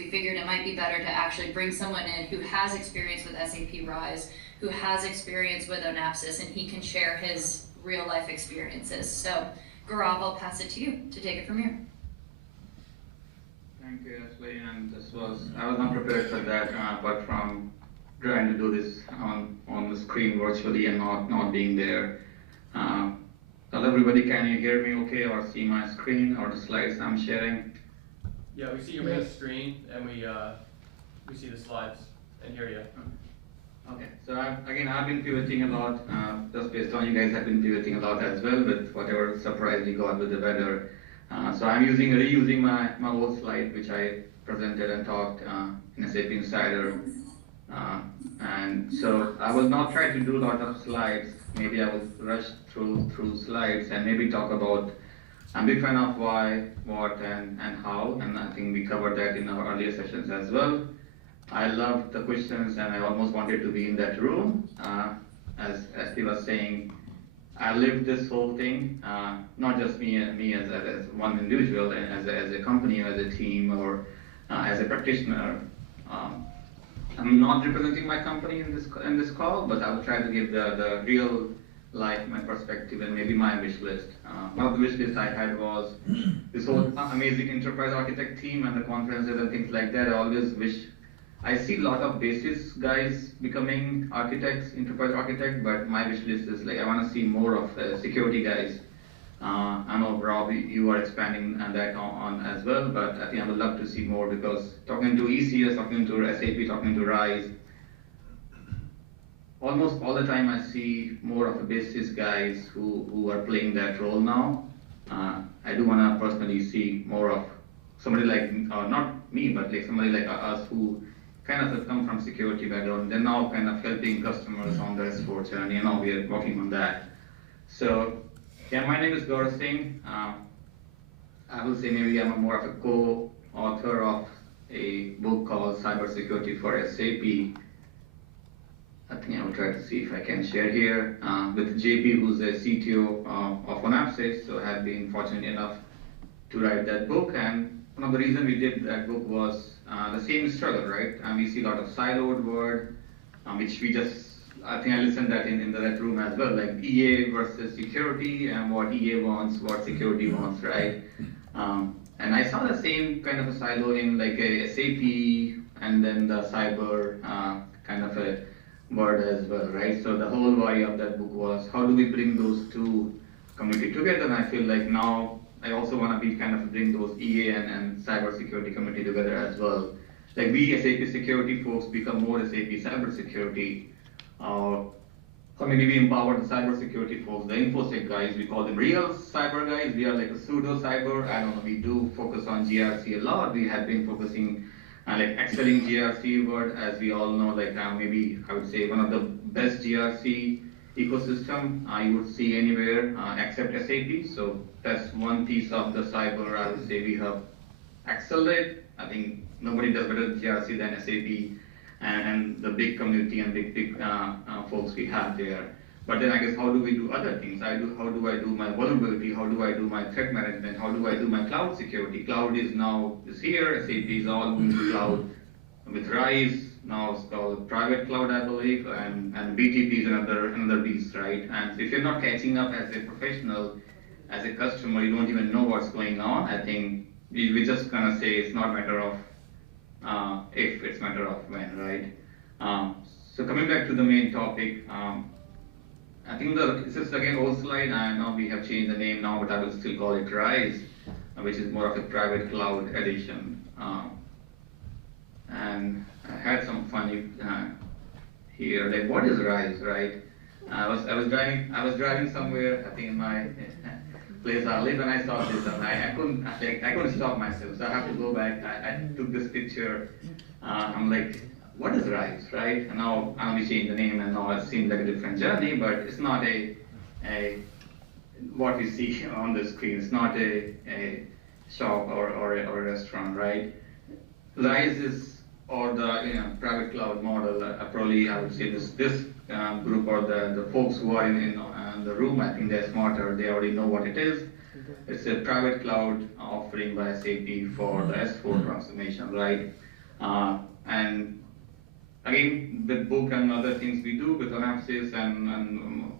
we figured it might be better to actually bring someone in who has experience with SAP Rise, who has experience with Onapsis, and he can share his real life experiences. So Gaurav, I'll pass it to you to take it from here. Thank you, Ashlee. And I was not prepared for that, but from trying to do this on the screen virtually and not being there. Hello everybody, can you hear me okay or see my screen or the slides I'm sharing? Yeah, we see your main screen and we see the slides and hear you. Okay, so I've been pivoting a lot, just based on you guys have been pivoting a lot as well with whatever surprise we got with the weather. So I'm reusing my old slide which I presented and talked in SAP Insider. And so I will not try to do a lot of slides. Maybe I will rush through slides and maybe talk about, I'm a big fan of why, what, and how, and I think we covered that in our earlier sessions as well. I loved the questions and I almost wanted to be in that room. As he was saying, I lived this whole thing, not just me as one individual, as a company, as a team, or as a practitioner. I'm not representing my company in this call, but I will try to give the real life, my perspective, and maybe my wish list. One of the wish lists I had was this whole amazing enterprise architect team and the conferences and things like that. I always wish, I see a lot of basis guys becoming architects, enterprise architect, but my wish list is like, I want to see more of security guys. I know Rob, you are expanding on that on as well, but I think I would love to see more because talking to ECS, talking to SAP, talking to Rise, almost all the time I see more of a basis guys who are playing that role now. I do want to personally see more of somebody like, not me, but like somebody like us who kind of have come from security background. They're now kind of helping customers on the S4 journey, and now we are working on that. So, yeah, my name is Gaurav Singh. I will say maybe I'm more of a co-author of a book called Cybersecurity for SAP. I think I will try to see if I can share here with JP, who's the CTO of Onapsis. So I have been fortunate enough to write that book. And one of the reasons we did that book was the same struggle, right? And we see a lot of siloed word, which we just, I think I listened that in that room as well, like EA versus security and what EA wants, what security wants, right? And I saw the same kind of a silo in like a SAP and then the cyber kind of a word as well, right? So the whole why of that book was how do we bring those two community together? And I feel like now I also want to be kind of bring those EA and cyber security community together as well. Like we SAP security folks become more SAP cyber security. So maybe we empower the cybersecurity folks, the InfoSec guys, we call them real cyber guys. We are like a pseudo cyber. I don't know, we do focus on GRC a lot. We have been focusing like excelling GRC word, as we all know, like maybe I would say one of the best GRC ecosystem you would see anywhere except SAP. So that's one piece of the cyber, I would say we have excelled it. I think nobody does better GRC than SAP. And the big community and big folks we have there. But then I guess how do we do other things? How do I do my vulnerability? How do I do my threat management? How do I do my cloud security? Cloud is here. SAP is all moving to cloud with Rise. Now it's called private cloud, I believe, and BTP is another beast, right? And so if you're not catching up as a professional, as a customer, you don't even know what's going on. I think we just gonna say it's not a matter of if, it's a matter of when, right? So coming back to the main topic, I think this is again old slide. I know we have changed the name now, but I will still call it Rise, which is more of a private cloud edition. And I had some funny here, like what is Rise, right? I was driving somewhere, I think in my place I live, and I saw this, and I couldn't stop myself, so I have to go back. I took this picture. I'm like, what is Rise, right? And now I only changed the name, and now it seems like a different journey, but it's not a what we see on the screen. It's not a shop or a restaurant, right? Rise is, or the private cloud model. Probably I would say this group or the folks who are in the room, I think they're smarter. They already know what it is. It's a private cloud offering by SAP for the S4 transformation, right? And again, with book and other things we do with Onapsis and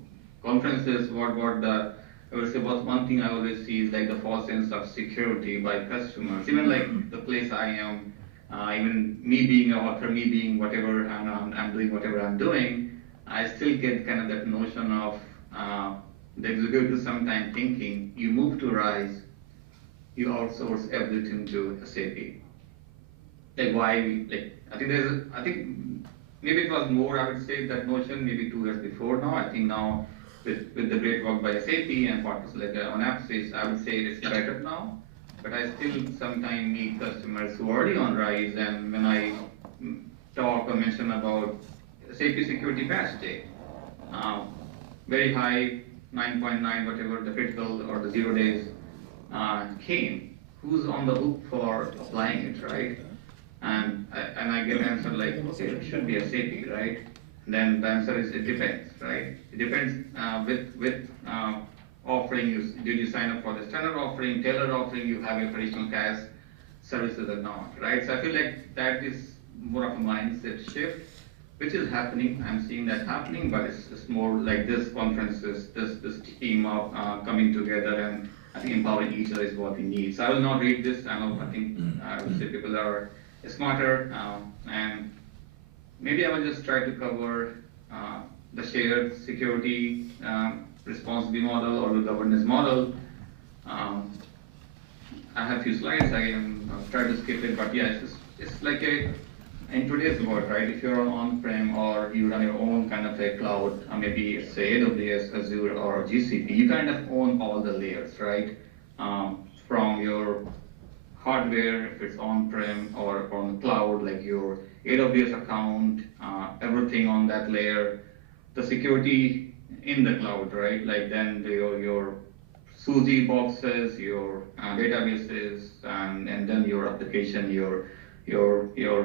conferences, I would say what's one thing I always see is like the false sense of security by customers. Even like the place I am, even me being an author, me being whatever, and I'm doing whatever I'm doing, I still get kind of that notion of the executive sometimes thinking, you move to Rise, you outsource everything to SAP. Like why, I think maybe it was more, I would say, that notion maybe 2 years before now. I think now with the great work by SAP and partners like Onapsis, I would say it's better now. But I still sometimes meet customers who are already on Rise, and when I talk or mention about SAP security patch day, very high, 9.9, whatever the critical or the 0 days came. Who's on the hook for applying it, right? And I get an answer like, okay, it should be SAP, right? Then the answer is it depends, right? It depends with offering. Did you sign up for the standard offering, tailored offering? You have your traditional CAS services or not, right? So I feel like that is more of a mindset shift, which is happening. I'm seeing that happening, but it's more like this conferences, this team of coming together, and I think empowering each other is what we need. So I will not read this. I think I would say people are smarter, and maybe I will just try to cover the shared security responsibility model or the governance model. I have a few slides. I'll try to skip it, but yeah, it's like in today's world, right? If you're on-prem or you run your own kind of a cloud, maybe it's say AWS, Azure, or GCP, you kind of own all the layers, right? From your hardware, if it's on-prem or on the cloud, like your AWS account, everything on that layer, the security in the cloud, right? Like then your SUSE boxes, your databases, and then your application, your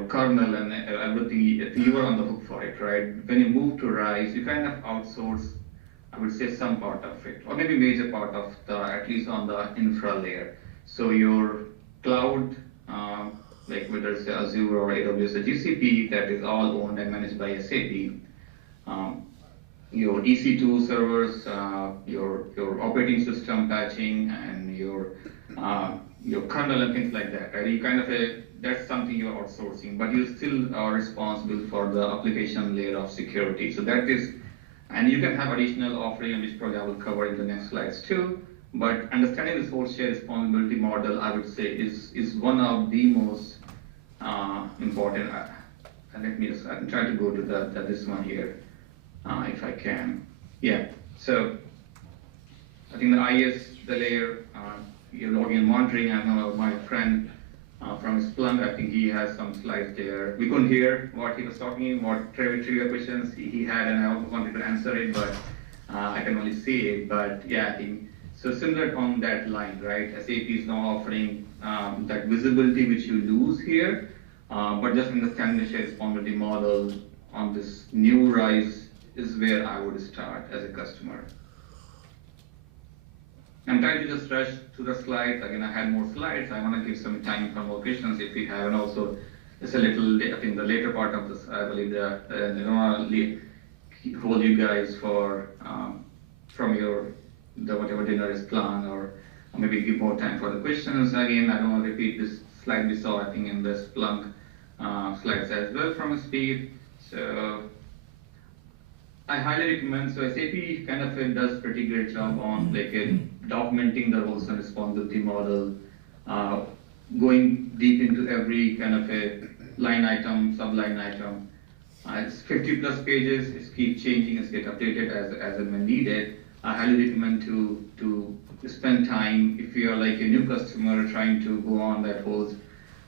kernel and everything, you are on the hook for it, right? When you move to Rise, you kind of outsource, I would say, some part of it, or maybe major part of at least on the infra layer. So your cloud, like whether it's Azure or AWS or GCP, that is all owned and managed by SAP. Your EC2 servers, your operating system patching, and your kernel and things like that, right? You kind of that's something you're outsourcing, but you still are responsible for the application layer of security. So that is, and you can have additional offering, which probably I will cover in the next slides too. But understanding this whole shared responsibility model, I would say, is one of the most important. Let me just, I can try to go to this one here, if I can. Yeah. So I think the IS, the layer, your logging and monitoring. I know my friend from Splunk, I think he has some slides there. We couldn't hear what he was talking, what trivia questions he had, and I also wanted to answer it, but I can only see it. But yeah, I think. So similar on that line, right? SAP is now offering that visibility which you lose here, but just understanding the shared responsibility model on this new Rise is where I would start as a customer. I'm trying to just rush to the slides. Again, I had more slides. I want to give some time for more questions if we have, and also it's a little, I think the later part of this, I believe I don't want to hold you guys for from the whatever dinner is planned, or maybe give more time for the questions. Again, I don't want to repeat this slide we saw, I think, in the Splunk slides as well from speed. So I highly recommend. So SAP kind of does pretty great job on like documenting the roles and responsibility model, going deep into every kind of a line item, sub-line item. It's 50 plus pages. It keeps changing. It's get updated as and when needed. I highly recommend to spend time if you are like a new customer trying to go on that whole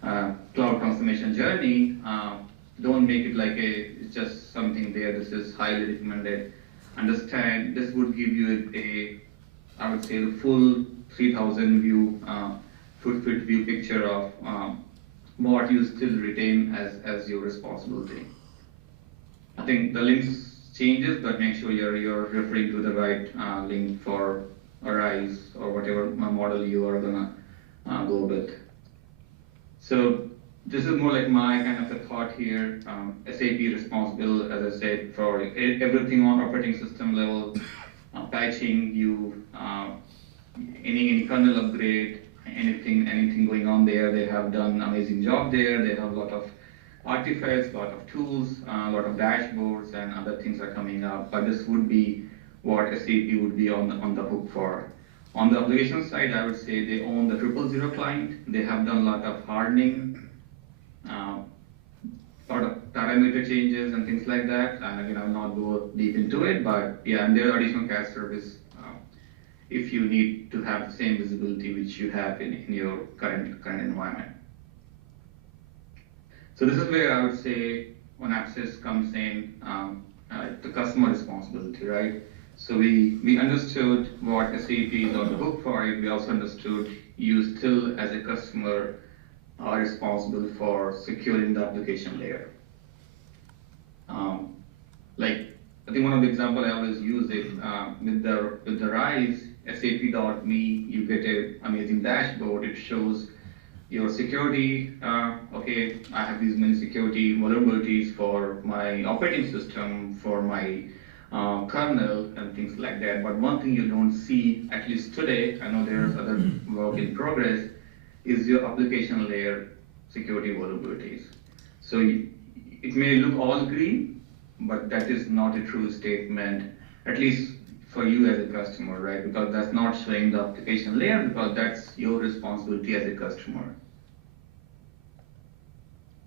cloud transformation journey. Don't make it like it's just something there. This is highly recommended. Understand this would give you I would say the full 3000 view, foot view picture of what you still retain as your responsibility. I think the links changes, but make sure you're referring to the right link for Rise or whatever model you are gonna go with. So this is more like my kind of a thought here. SAP responsible, as I said, for everything on operating system level, patching, any kernel upgrade, anything going on there. They have done amazing job there. They have a lot of artifacts, a lot of tools, a lot of dashboards, and other things are coming up. But this would be what SAP would be on the hook for. On the application side, I would say they own the 000 client. They have done a lot of hardening, lot of parameter changes and things like that. And again, I'll not go deep into it, but yeah, and there are additional CAD service if you need to have the same visibility which you have in your current environment. So this is where I would say Onapsis comes in, the customer responsibility, right? So we understood what SAP is on the hook for it. We also understood you still as a customer are responsible for securing the application layer. Like I think one of the example I always use it with the Rise SAP.me, you get a amazing dashboard. It shows your security. Okay, I have these many security vulnerabilities for my operating system, for my kernel and things like that. But one thing you don't see, at least today, I know there's other work in progress, is your application layer security vulnerabilities. So it may look all green, but that is not a true statement, at least for you as a customer, right? Because that's not showing the application layer, because that's your responsibility as a customer.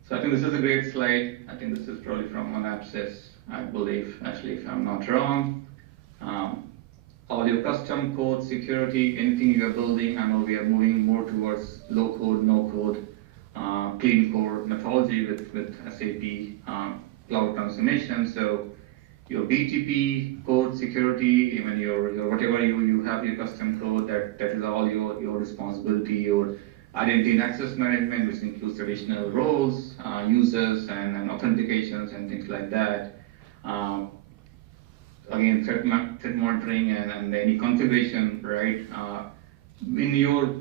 So I think this is a great slide. I think this is probably from Onapsis, I believe, Ashlee, if I'm not wrong. All your custom code, security, anything you are building, I know we are moving more towards low code, no code, clean core methodology with SAP cloud transformation. So your BTP code security, even your whatever you have your custom code, that is all your responsibility. Your identity and access management, which includes traditional roles, users and authentications and things like that. Again, threat monitoring and any configuration, right? In your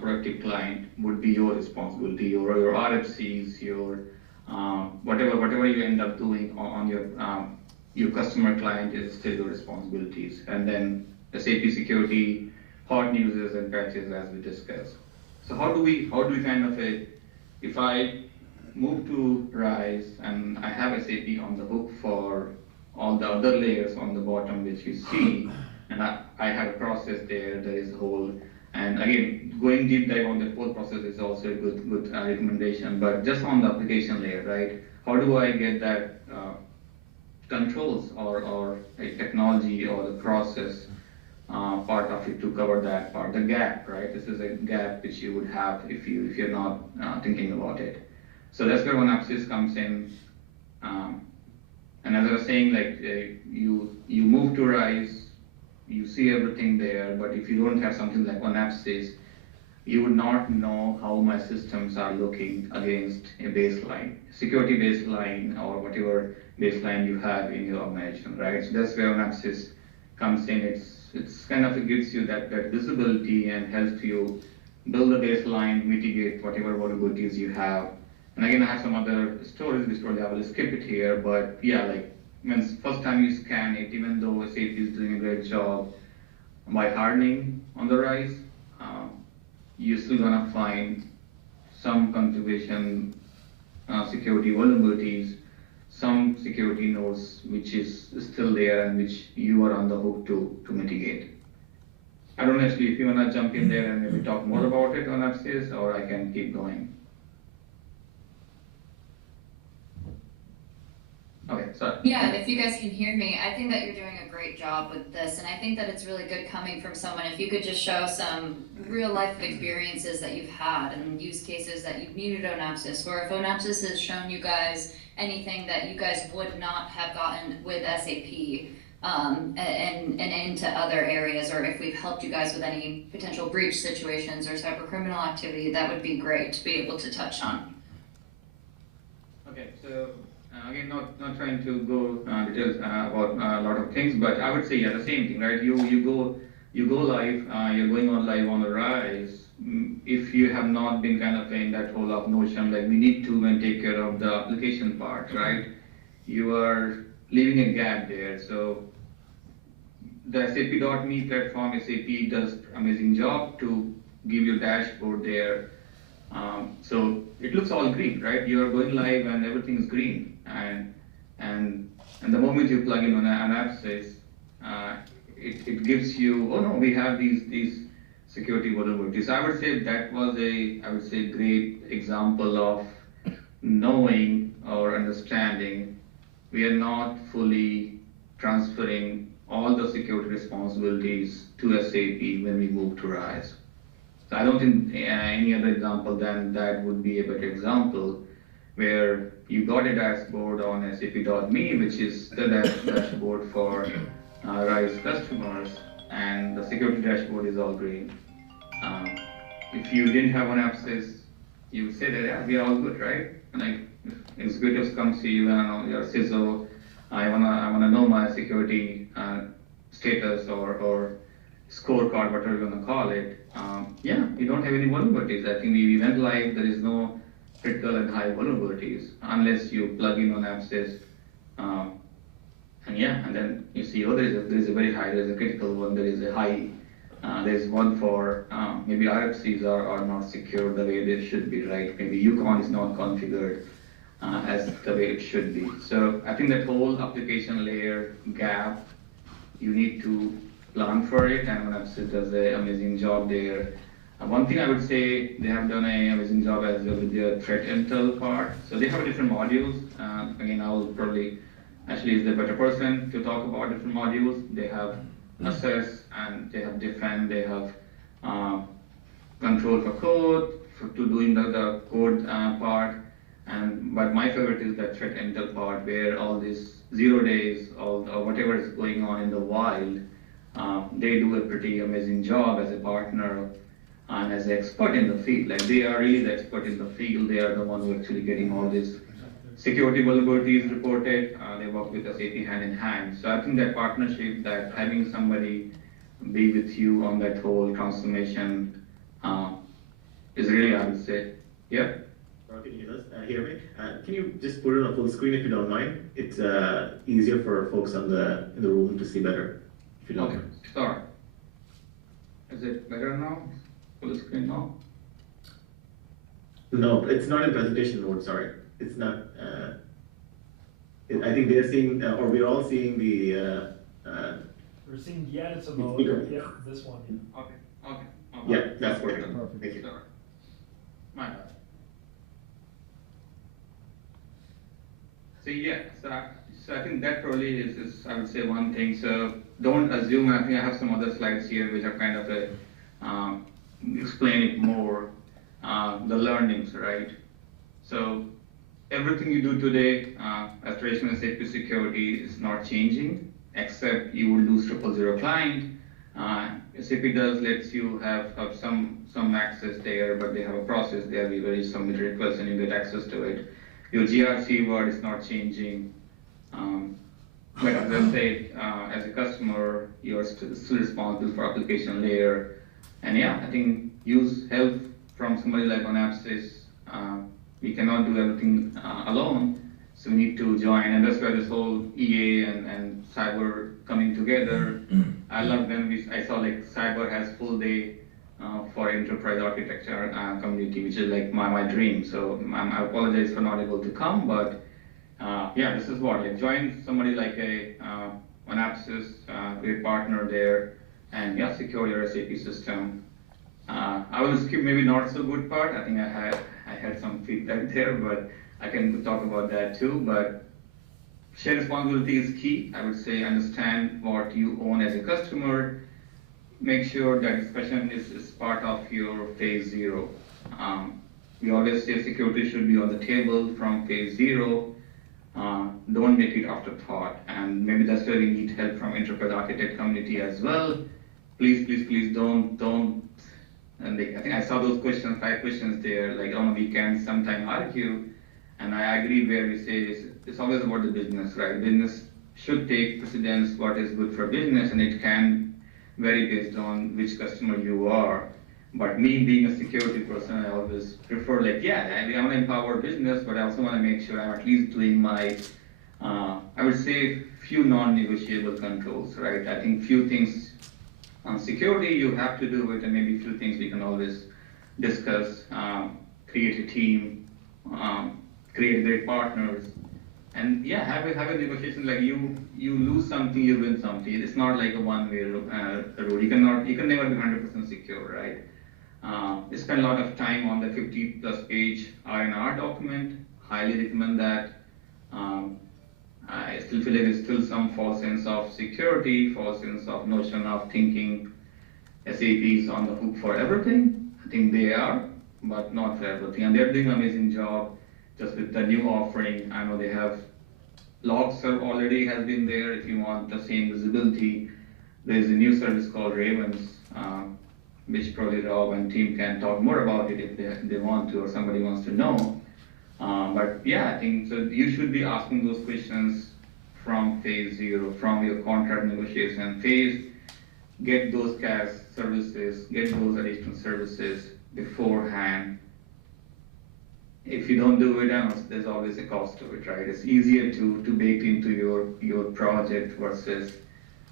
productive client would be your responsibility. Your RFCs, your whatever you end up doing on your customer client is still your responsibilities. And then SAP security, hot users and patches as we discussed. So how do we kind of if I move to Rise and I have SAP on the hook for all the other layers on the bottom which you see, and I have a process there is whole, and again, going deep dive on the whole process is also a good recommendation, but just on the application layer, right? How do I get that controls or a technology or the process part of it to cover that part, the gap, right? This is a gap which you would have if you're not thinking about it. So that's where Onapsis comes in. And as I was saying, like you move to Rise, you see everything there, but if you don't have something like Onapsis, you would not know how my systems are looking against a baseline, security baseline or whatever baseline you have in your organization, right? So that's where Onapsis comes in. It's kind of, it gives you that visibility and helps you build a baseline, mitigate whatever vulnerabilities you have. And again, I have some other stories which probably I will skip it here, but yeah, like when first time you scan it, even though SAP is doing a great job by hardening on the Rise, you're still gonna find some configuration security vulnerabilities, some security nodes which is still there and which you are on the hook to mitigate. I don't know, Ashlee, if you wanna jump in there and maybe talk more about it on Onapsis, or I can keep going. Okay, sorry. Yeah, if you guys can hear me, I think that you're doing a great job with this, and I think that it's really good coming from someone. If you could just show some real life experiences that you've had and use cases that you've needed Onapsis, or if Onapsis has shown you guys anything that you guys would not have gotten with SAP, and into other areas, or if we've helped you guys with any potential breach situations or cyber criminal activity, that would be great to be able to touch on. Okay, so again, not trying to go details about a lot of things, but I would say yeah, the same thing, right? You go live, you're going on live on the Rise. if you have not been kind of in that whole of notion, like we need to and take care of the application part, right? You are leaving a gap there. So the SAP.me platform, SAP does amazing job to give you dashboard there. So it looks all green, right? You are going live and everything is green. And the moment you plug in on Onapsis, it gives you, oh no, we have these security vulnerabilities. I would say that was a great example of knowing or understanding we are not fully transferring all the security responsibilities to SAP when we move to RISE. So I don't think any other example than that would be a better example where you got a dashboard on SAP.me, which is the dashboard for RISE customers, and the security dashboard is all green. If you didn't have Onapsis, you would say that, yeah, we are all good, right? Like, if executives come see you and you're CISO, I wanna know my security status or scorecard, whatever you wanna call it. Yeah, you don't have any vulnerabilities. I think we went live. There is no critical and high vulnerabilities unless you plug in Onapsis. And then you see, oh, there is a very high, there is a critical one, there is a high, there's one for maybe RFCs are not secure the way they should be, right? Maybe Yukon is not configured as the way it should be. So I think that whole application layer gap, you need to plan for it, and Onapsis does an amazing job there. One thing I would say, they have done an amazing job as well with their threat intel part. So they have different modules. Again, I'll probably, Ashlee is the better person to talk about different modules. They have assess, and they have defend, they have control for code, to doing the code part. But my favorite is the threat intel part, where all these 0 days, or whatever is going on in the wild, they do a pretty amazing job as a partner and as an expert in the field. Like, they are really the expert in the field. They are the one who actually getting all these security vulnerabilities reported. They work with SAP hand in hand. So I think that partnership, that having somebody be with you on that whole transformation is really, I would say, yeah. Can you hear me? Can you just put it on full screen if you don't mind? It's easier for folks in the room to see better, if you don't Okay, mind. sorry. Is it better now? Full screen now? No, it's not in presentation mode, sorry. It's not, I think they're seeing, or we're all seeing the, We're seeing the edits mode, Speaker. yeah, this one. Okay. yeah, that's working. Perfect. Thank you. Sorry. My bad. So yeah, so I think that probably is I would say one thing. So don't assume. I think I have some other slides here which are kind of explain it more, the learnings, right? So everything you do today as traditional SAP security is not changing, except you will do 000 client. SAP does lets you have some access there, but they have a process there where you submit a request and you get access to it. Your GRC word is not changing. But as I said, as a customer, you're still responsible for application layer. And yeah, I think use help from somebody like Onapsis. We cannot do everything alone, so we need to join. And that's where this whole EA and cyber coming together. I love them. I saw like cyber has full day for enterprise architecture community, which is like my dream. So I apologize for not able to come, but yeah, this is what, like, join somebody like a Onapsis, great partner there, and yeah, secure your SAP system. I will skip maybe not so good part. I think I had some feedback there, but I can talk about that too. But shared responsibility is key. I would say understand what you own as a customer. Make sure that discussion is part of your phase 0. We always say security should be on the table from phase 0. Don't make it afterthought. And maybe that's where we need help from enterprise architect community as well. Please don't. And I think I saw those questions, 5 questions there, like on a weekend, sometime argue. And I agree where we say it's always about the business, right? Business should take precedence, what is good for business, and it can vary based on which customer you are. But me being a security person, I always prefer like, yeah, I want to empower business, but I also want to make sure I'm at least doing my, I would say few non-negotiable controls, right? I think few things on security you have to do it, and maybe few things we can always discuss, create a team, create great partners, and yeah, have a negotiation. Like you lose something, you win something. It's not like a one-way road. You can never be 100% secure, right? I spent a lot of time on the 50+ page R&R document. Highly recommend that. I still feel like there's still some false sense of security, false sense of notion of thinking SAP is on the hook for everything. I think they are, but not for everything. And they're doing an amazing job just with the new offering. I know they have log serve already has been there if you want the same visibility. There's a new service called Ravens, which probably Rob and team can talk more about it if they want to, or somebody wants to know. But yeah, I think so. You should be asking those questions from phase 0, from your contract negotiation phase. Get those CAS services, get those additional services beforehand. If you don't do it, there's always a cost to it, right? It's easier to bake into your project versus,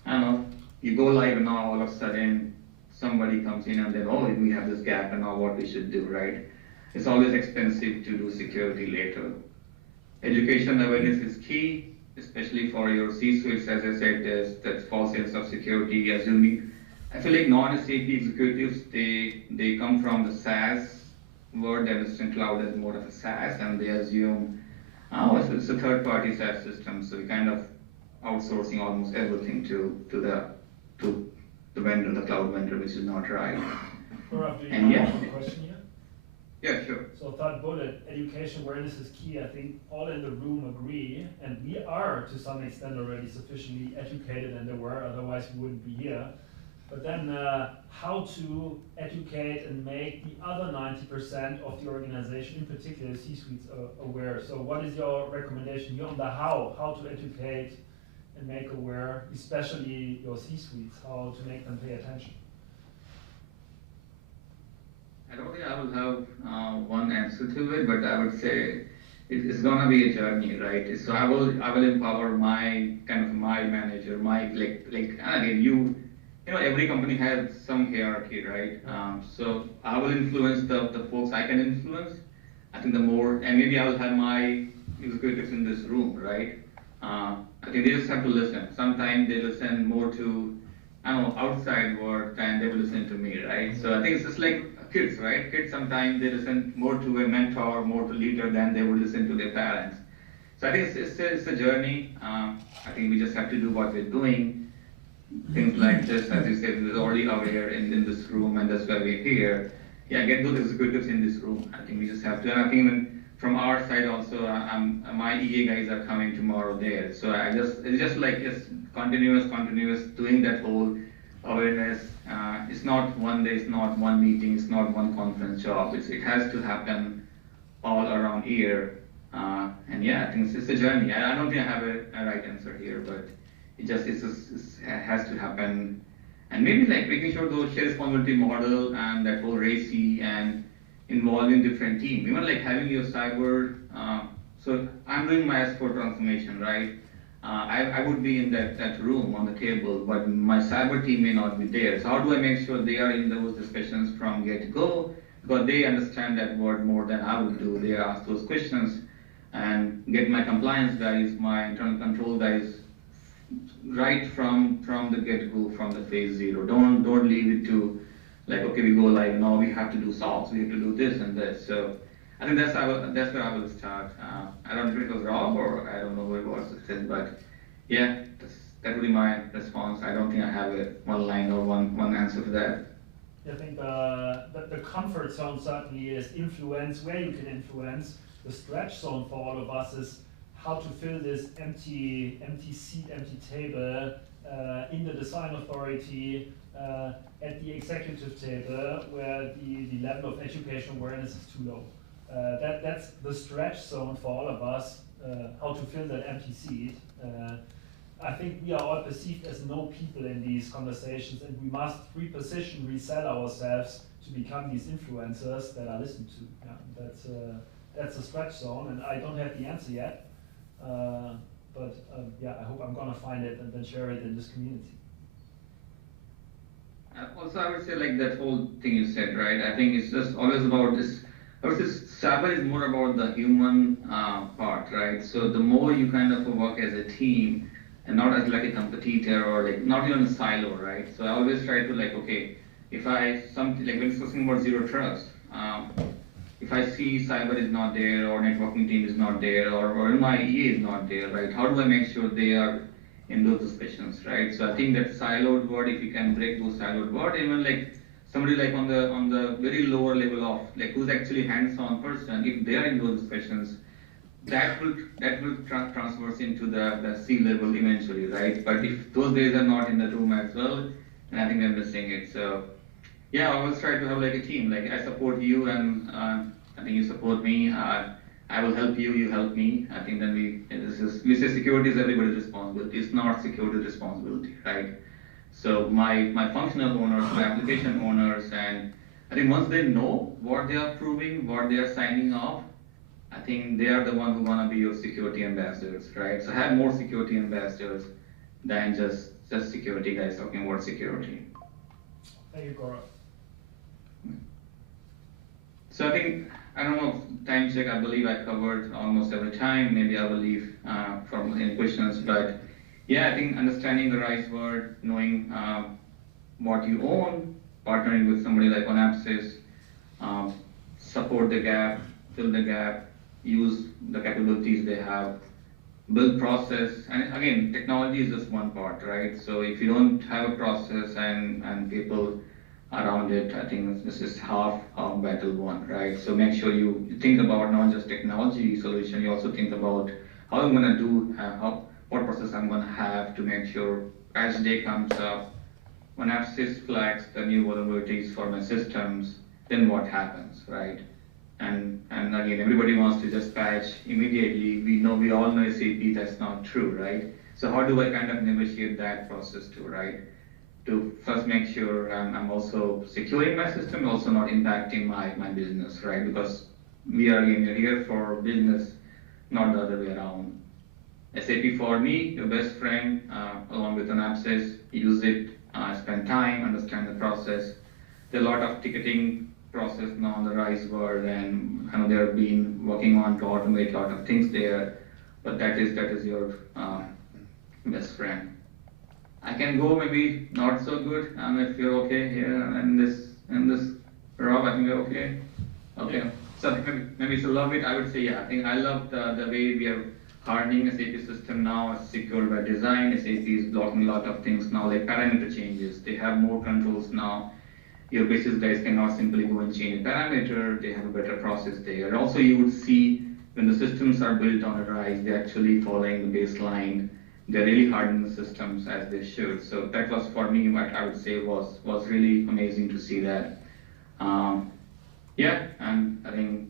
I don't know, you go live and now all of a sudden somebody comes in and then, oh, we have this gap and now what we should do, right? It's always expensive to do security later. Education awareness is key, especially for your C-suites. As I said, there's that false sense of security, assuming. I feel like non-SAP executives, they come from the SaaS word, they understand cloud as more of a SaaS, and they assume, oh, it's a third-party SaaS system, so we kind of outsourcing almost everything to the vendor, the cloud vendor, which is not right. Gaurav, do you And have a question here? Yeah, sure. So third bullet, education awareness is key. I think all in the room agree, and we are to some extent already sufficiently educated and aware, otherwise we wouldn't be here. But then how to educate and make the other 90% of the organization, in particular C-suites, aware. So what is your recommendation here on the how to educate and make aware, especially your C-suites, how to make them pay attention? I don't think I will have one answer to it, but I would say it's gonna be a journey, right? So I will empower my manager, again, you know, every company has some hierarchy, right? So I will influence the folks I can influence. I think the more, and maybe I will have my executives in this room, right? I think they just have to listen. Sometimes they listen more to, I don't know, outside work than they will listen to me, right? So I think it's just like kids, right? Kids sometimes they listen more to a mentor, more to leader than they would listen to their parents. So I think it's a journey. I think we just have to do what we're doing. Things like this, as you said, is already aware in this room, and that's why we're here. Yeah, get those executives in this room. I think we just have to, and I think even from our side also, my EA guys are coming tomorrow there. So it's just like continuous doing that whole awareness. It's not one day, it's not one meeting, it's not one conference job. It has to happen all around here. And yeah, I think it's a journey. I don't think I have a right answer here, but it has to happen. And maybe like making sure those share responsibility model and that whole RACI and involving different teams. Even like having your cyber, so I'm doing my S4 transformation, right? I would be in that room on the table, but my cyber team may not be there. So how do I make sure they are in those discussions from get-go? Because they understand that word more than I would do. They ask those questions and get my compliance guys, my internal control guys, right from the get-go, from the phase 0. Don't leave it to like, okay, we go live, now we have to do SOX, we have to do this and this. So I think that's where I will start. I don't know if it was Rob or I don't know who it was, but yeah, that would be my response. I don't think I have one line or one answer to that. I think the comfort zone certainly is influence, where you can influence. The stretch zone for all of us is how to fill this empty seat, empty table in the design authority, at the executive table, where the level of education awareness is too low. That's the stretch zone for all of us, how to fill that empty seat. I think we are all perceived as no people in these conversations, and we must reposition, resell ourselves to become these influencers that are listened to. Yeah, that's a stretch zone, and I don't have the answer yet. But yeah, I hope I'm gonna find it and then share it in this community. Also, I would say like that whole thing you said, right? I think it's just always about this. I would say cyber is more about the human part, right? So the more you kind of work as a team and not as like a competitor or like not even a silo, right? So I always try to like, okay, if I something like when discussing about zero trust, if I see cyber is not there or networking team is not there or my EA is not there, right? How do I make sure they are in those discussions, right? So I think that siloed word, if you can break those siloed word, even like somebody like on the very lower level of like who's actually hands-on person, if they are in those discussions, that will transverse into the C level eventually, right? But if those guys are not in the room as well, then I think they're missing it. So yeah, I always try to have like a team. Like I support you, and I think you support me. I will help you, you help me. I think then we say security is everybody's responsibility. It's not security responsibility, right? So my functional owners, my application owners, and I think once they know what they are proving, what they are signing off, I think they are the one who wanna be your security ambassadors, right? So have more security ambassadors than just security guys talking about security. Thank you, Gaurav. So I think, I don't know, time check, I believe I covered almost every time. Maybe I will leave from any questions, but yeah, I think understanding the right word, knowing what you own, partnering with somebody like Onapsis, support the gap, fill the gap, use the capabilities they have, build process, and again, technology is just one part, right? So if you don't have a process and people around it, I think this is half battle won, right? So make sure you think about not just technology solution, you also think about how I'm gonna do, what process I'm gonna have to make sure patch day comes up, when Onapsis flags the new vulnerabilities for my systems, then what happens, right? And again, everybody wants to just patch immediately. We all know SAP, that's not true, right? So how do I kind of negotiate that process too, right? To first make sure I'm also securing my system, also not impacting my business, right? Because we are here for business, not the other way around. SAP for me, your best friend, along with Onapsis, use it, spend time, understand the process. There are a lot of ticketing process now on the RISE world, and I know they have been working on to automate a lot of things there, but that is your best friend. I can go maybe not so good, if you're okay here in this Rob, I think you're okay. Okay. Yeah. So maybe it's a love it. I would say yeah. I think I love the way we are hardening SAP system now. It's secure by design. SAP is blocking a lot of things now, like parameter changes. They have more controls now. Your basis guys cannot simply go and change a parameter. They have a better process there. Also, you would see when the systems are built on a RISE, they're actually following the baseline. They're really hardening the systems as they should. So that was for me what I would say was really amazing to see that. Yeah, and I think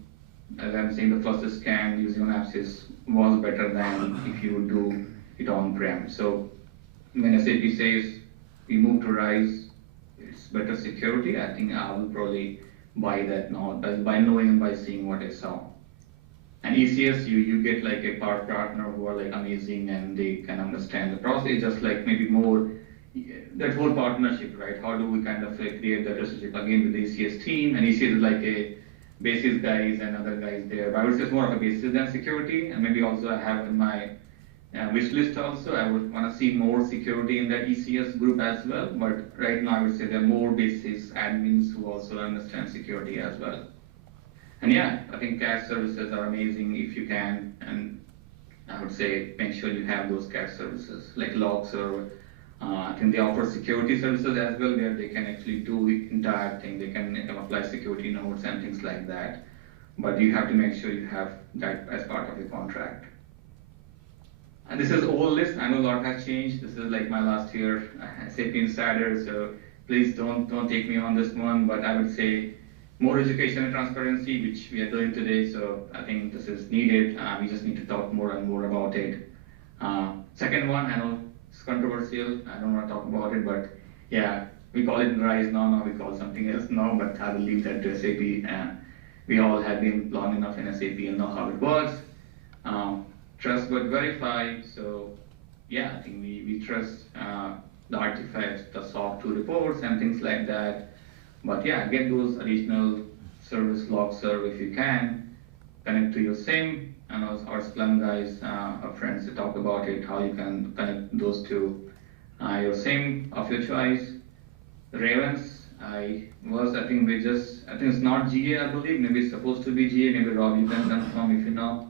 as I'm saying, the fluster scan using Onapsis was better than if you would do it on-prem. So when SAP says we move to RISE, it's better security, I think I will probably buy that now by knowing and by seeing what I saw. And ECS, you get like a partner who are like amazing and they can understand the process, just like maybe more that whole partnership, right? How do we kind of like create that relationship again with the ECS team? And ECS is like a basis guys and other guys there. But I would say it's more of a basis than security, and maybe also I have in my wish list also, I would want to see more security in that ECS group as well. But right now I would say there are more basis admins who also understand security as well. And yeah, I think CAS services are amazing if you can, and I would say make sure you have those CAS services like logs or I think they offer security services as well where they can actually do the entire thing. They can apply security notes and things like that. But you have to make sure you have that as part of your contract. And this is old list. I know a lot has changed. This is like my last year SAP Insider, so please don't take me on this one. But I would say more education and transparency, which we are doing today. So I think this is needed. We just need to talk more and more about it. Second one, I know it's controversial. I don't want to talk about it, but yeah, we call it Rise now. Now we call something else now, but I will leave that to SAP. We all have been long enough in SAP and know how it works. Trust but verify. So yeah, I think we trust the artifacts, the SOC 2 reports and things like that. But yeah, get those additional service log serve if you can. Connect to your SIM, and our Splunk guys, our friends, they talk about it, how you can connect those to your SIM of your choice. Ravens, I think it's not GA, I believe, maybe it's supposed to be GA, maybe Rob, you can confirm if you know.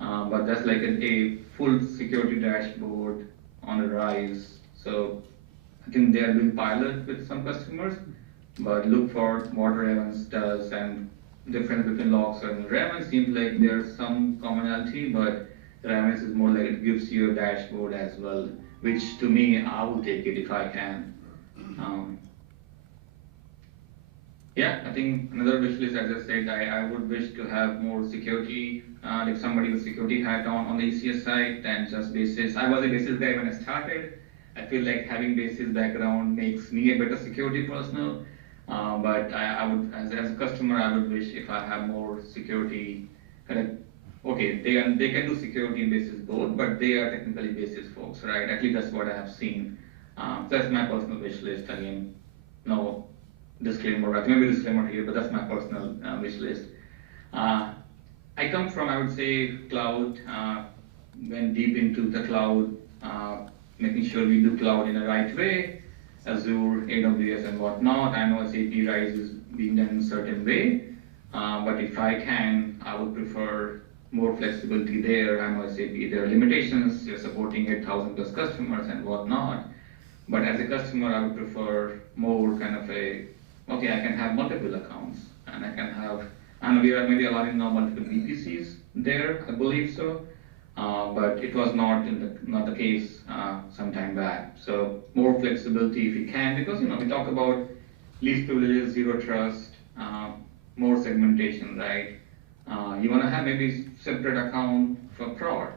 But that's like a full security dashboard on a Rise. So I think they are doing pilot with some customers, but look for what Ravens does and difference between logs and Ravens. Seems like there's some commonality, but Ravens is more like it gives you a dashboard as well, which to me, I will take it if I can. Yeah, I think another wish list, as I said, I would wish to have more security, like somebody with security hat on the ECS side than just basis. I was a basis guy when I started. I feel like having basis background makes me a better security personnel. But I would, as a customer, I would wish if I have more security. Okay, they can do security in basis both, but they are technically basis folks, right? At least that's what I have seen. So that's my personal wish list. Again, no disclaimer, I think maybe disclaimer here, but that's my personal wish list. I come from, I would say, cloud, went deep into the cloud, making sure we do cloud in the right way, Azure, AWS and whatnot. I know SAP Rise is being done in a certain way, but if I can, I would prefer more flexibility there. I know SAP, there are limitations, you're supporting 8,000 plus customers and whatnot, but as a customer, I would prefer more kind of okay, I can have multiple accounts, and I can have, and we are maybe allowing now multiple VPCs there, I believe so, but it was not the case some time back. So more flexibility if you can, because we talk about least privileges, zero trust, more segmentation, right? You want to have maybe separate account for prod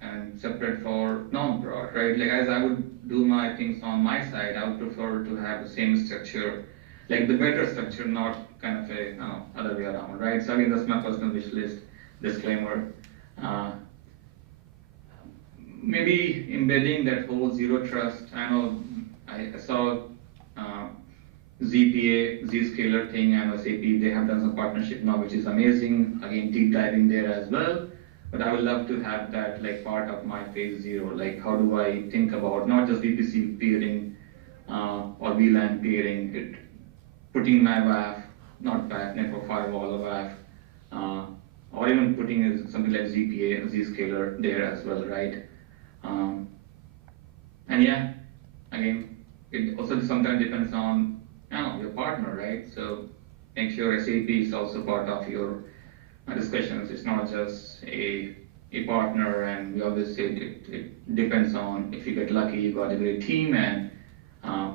and separate for non-prod, right? Like as I would do my things on my side, I would prefer to have the same structure, like the better structure, not kind of other way around, right? So again, that's my personal wish list. Disclaimer. Maybe embedding that whole zero trust. I know I saw ZPA, Zscaler thing, and SAP, they have done some partnership now, which is amazing. Again, deep diving there as well. But I would love to have that like part of my phase zero. Like how do I think about not just VPC peering or VLAN peering, putting my WAF, not WAF, network firewall or WAF, or even putting something like ZPA and Zscaler there as well, right? And yeah, again, it also sometimes depends on your partner, right? So make sure SAP is also part of your discussions. It's not just a partner, and we always say it depends on if you get lucky, you got a great team, and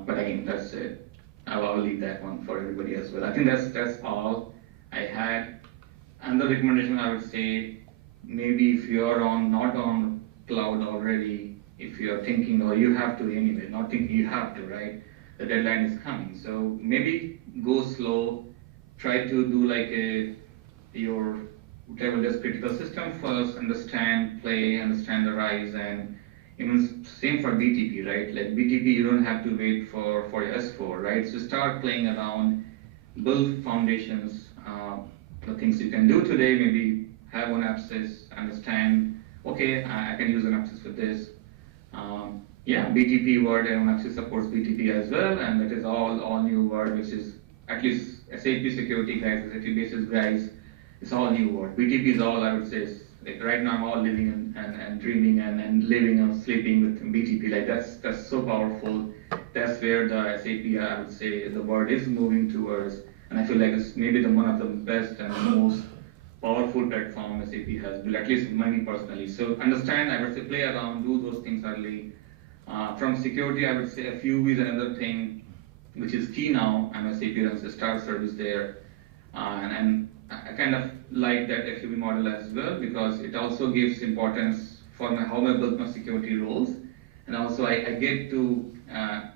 but again, that's it. I will leave that one for everybody as well. I think that's all I had. Another recommendation I would say, maybe if you are not on cloud already, if you are thinking, or you have to anyway, not thinking you have to, right? The deadline is coming. So maybe go slow, try to do like your whatever this critical system first, understand the Rise, and even same for BTP, right? Like BTP, you don't have to wait for your S4, right? So start playing around, build foundations, the things you can do today, maybe have Onapsis, understand, okay, I can use Onapsis for this. Yeah, BTP word, and Onapsis supports BTP as well, and that is all new word, which is at least SAP security guys, SAP basis guys, it's all new word. BTP is all I would say is, like right now I'm all living and dreaming and living and sleeping with BTP. Like that's so powerful. That's where the SAP, I would say, the word is moving towards, and I feel like it's maybe one of the best and the most powerful platform SAP has built, at least me personally. So understand, I would say, play around, do those things early. From security, I would say a few is another thing which is key now, and SAP runs a star service there, and I kind of like that FUB model as well, because it also gives importance for how I build my security roles, And also I get to,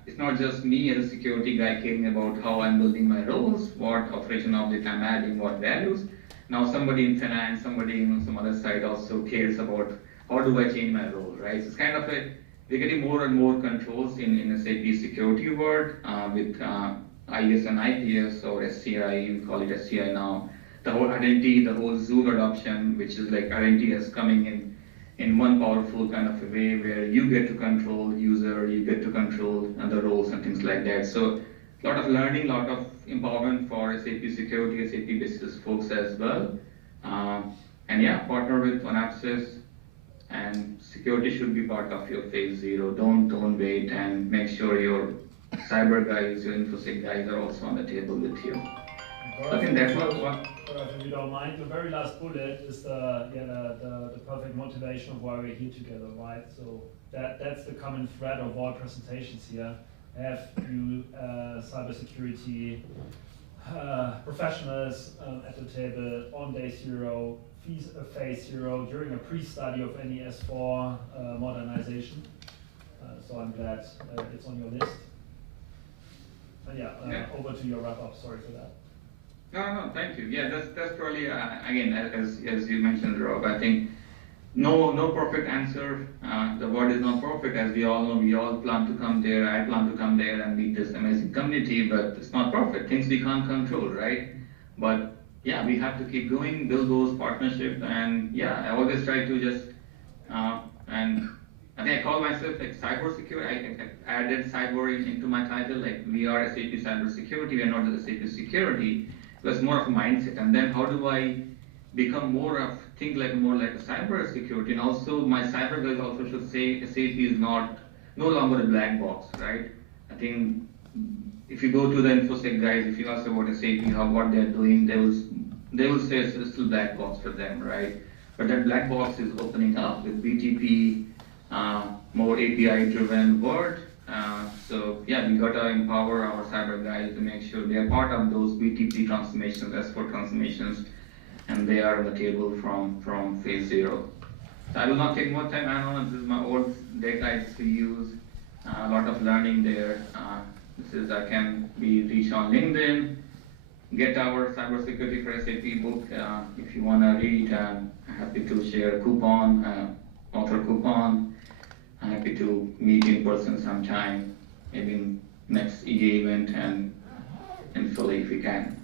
it's not just me as a security guy caring about how I'm building my roles, what operation object I'm adding, what values. Now somebody in finance, somebody in some other side also cares about how do I change my role, right? So it's kind of we're getting more and more controls in SAP security world with IS and IPS or SCI, we call it SCI now. The whole identity, the whole Zool adoption, which is like identity is coming in one powerful kind of a way where you get to control user, you get to control the roles and things like that. So a lot of learning, a lot of empowerment for SAP security, SAP business folks as well. And yeah, partner with Onapsis, and security should be part of your phase 0. Don't wait, and make sure your cyber guys, your infosec guys are also on the table with you. I think that was one. If you don't mind, the very last bullet is the perfect motivation of why we're here together, right? So that's the common thread of all presentations here. Have you cybersecurity professionals at the table on day 0, phase 0, during a pre-study of any S4 modernization. So I'm glad it's on your list. And yeah, over to your wrap-up. Sorry for that. No, thank you. Yeah, that's probably again, as you mentioned, Rob. I think no perfect answer. The world is not perfect, as we all know. We all plan to come there. I plan to come there and meet this amazing community, but it's not perfect. Things we can't control, right? But yeah, we have to keep going, build those partnerships, and yeah, I always try to just and I think I call myself like cyber security. I added cyber into my title. Like we are SAP cybersecurity. We are not just SAP security. So it's more of a mindset. And then how do I become more of more like a cyber security? And also my cyber guys also should say SAP is no longer a black box, right? I think if you go to the infosec guys, if you ask about SAP, what they're doing, they will say it's still black box for them, right? But that black box is opening up with BTP, more API-driven world. So yeah, we got to empower our cyber guys to make sure they are part of those BTP transformations, S4 transformations, and they are on the table from phase 0. So I will not take more time. I know this is my old deck I used to use. A lot of learning there. I can be reached on LinkedIn. Get our cybersecurity for SAP book if you want to read. I'm happy to share a coupon, author coupon. I'm happy to meet in person sometime, maybe next EA event and in Philly if we can.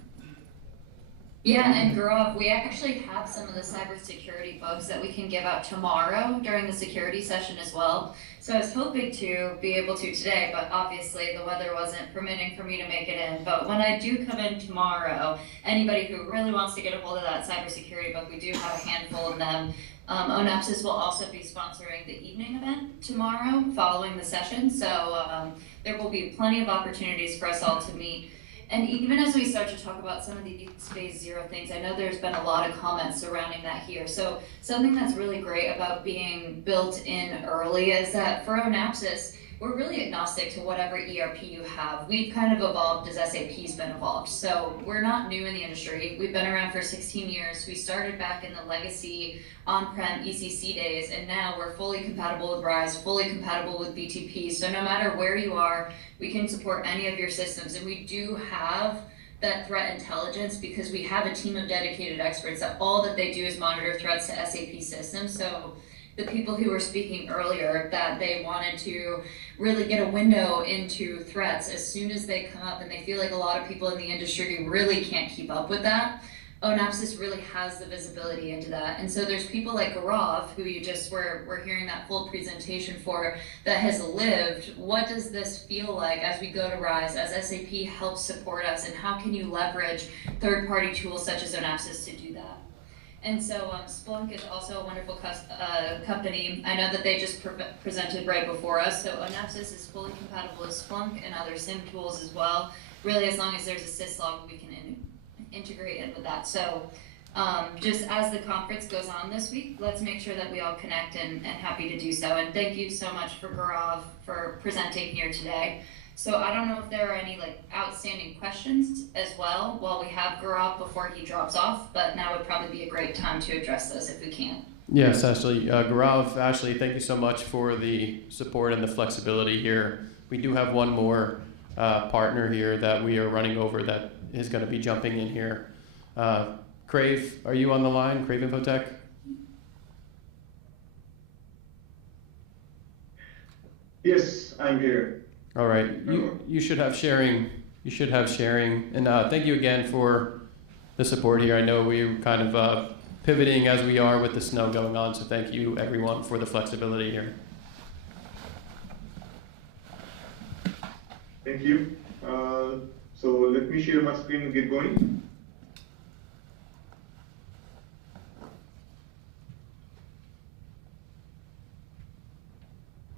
Yeah, and Gaurav, we actually have some of the cybersecurity books that we can give out tomorrow during the security session as well. So I was hoping to be able to today, but obviously the weather wasn't permitting for me to make it in. But when I do come in tomorrow, anybody who really wants to get a hold of that cybersecurity book, we do have a handful of them. Onapsis will also be sponsoring the evening event tomorrow following the session. So there will be plenty of opportunities for us all to meet. And even as we start to talk about some of these phase 0 things, I know there's been a lot of comments surrounding that here. So something that's really great about being built in early is that for Onapsis, we're really agnostic to whatever ERP you have. We've kind of evolved as SAP's been evolved. So we're not new in the industry. We've been around for 16 years. We started back in the legacy on-prem ECC days, and now we're fully compatible with RISE, fully compatible with BTP. So no matter where you are, we can support any of your systems. And we do have that threat intelligence because we have a team of dedicated experts that all that they do is monitor threats to SAP systems. So the people who were speaking earlier that they wanted to really get a window into threats as soon as they come up, and they feel like a lot of people in the industry really can't keep up with that. Onapsis really has the visibility into that. And so there's people like Gaurav, who you just were hearing that full presentation for, that has lived. What does this feel like as we go to RISE, as SAP helps support us, and how can you leverage third-party tools such as Onapsis to do that? And so Splunk is also a wonderful company. I know that they just presented right before us. So Onapsis is fully compatible with Splunk and other SIM tools as well. Really, as long as there's a syslog, we can integrate in with that. So just as the conference goes on this week, let's make sure that we all connect, and happy to do so. And thank you so much for Gaurav for presenting here today. So I don't know if there are any outstanding questions as well while we have Gaurav before he drops off, but now would probably be a great time to address those if we can. Yes, Ashlee. Gaurav, Ashlee, thank you so much for the support and the flexibility here. We do have one more partner here that we are running over that is going to be jumping in here. Crave, are you on the line? Crave Infotech? Yes, I'm here. All right. You should have sharing. You should have sharing. And thank you again for the support here. I know we're kind of pivoting as we are with the snow going on, so thank you everyone for the flexibility here. Thank you. So let me share my screen and get going.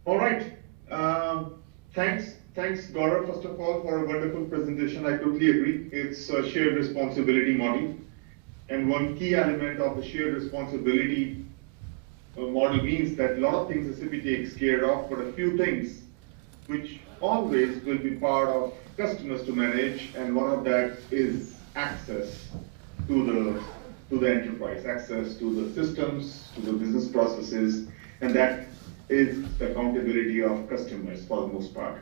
All right. Thanks, Gaurav, first of all, for a wonderful presentation. I totally agree. It's a shared responsibility model. And one key element of the shared responsibility model means that a lot of things SAP takes care of, but a few things which always will be part of customers to manage, and one of that is access to the enterprise, access to the systems, to the business processes, and that is the accountability of customers for the most part.